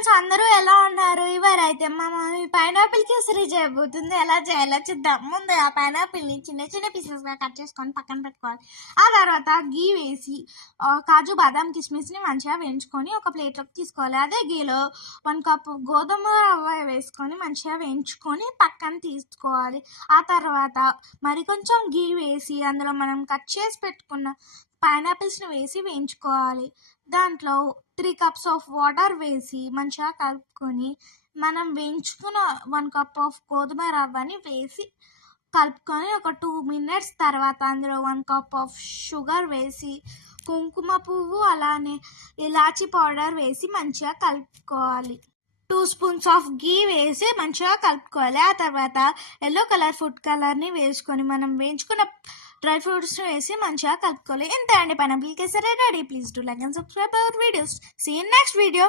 Friends, అందరూ ఎలా ఉన్నారు? ఇవారైతే మా మమ్మీ పైనాపిల్ కేసరి చేయబోతుంది. ఎలా చేయాలో చూద్దాం. ముందు ఆ పైనాపిల్ని చిన్న చిన్న పీసెస్గా కట్ చేసుకొని పక్కన పెట్టుకోవాలి. ఆ తర్వాత గీ వేసి కాజు బాదాం కిస్మిస్ని మంచిగా వేయించుకొని ఒక ప్లేట్లోకి తీసుకోవాలి. అదే గీలో 1 కప్పు గోధుమ రవ్వ వేసుకొని మంచిగా వేయించుకొని పక్కన తీసుకోవాలి. ఆ తర్వాత మరి కొంచెం గీ వేసి అందులో మనం కట్ చేసి పెట్టుకున్న పైనాపిల్స్ని వేసి వేయించుకోవాలి. దాంట్లో 3 కప్స్ ఆఫ్ వాటర్ వేసి మంచిగా కలుపుకొని మనం వేయించుకున్న 1 కప్ ఆఫ్ గోధుమ రవ్వని వేసి కలుపుకొని ఒక 2 మినిట్స్ తర్వాత అందులో 1 కప్ ఆఫ్ షుగర్ వేసి కుంకుమ పువ్వు అలానే ఇలాచీ పౌడర్ వేసి మంచిగా కలుపుకోవాలి. 2 స్పూన్స్ ఆఫ్ గీ వేసి మంచిగా కలుపుకోవాలి. ఆ తర్వాత ఎల్లో కలర్ ఫుడ్ కలర్ని వేసుకొని మనం వేయించుకున్న డ్రై ఫ్రూట్స్ వేసి మంచిగా కలుపుకోవాలి. ఇంతే అండి, pineapple kesari ready. Please do like and subscribe our videos. See in next video.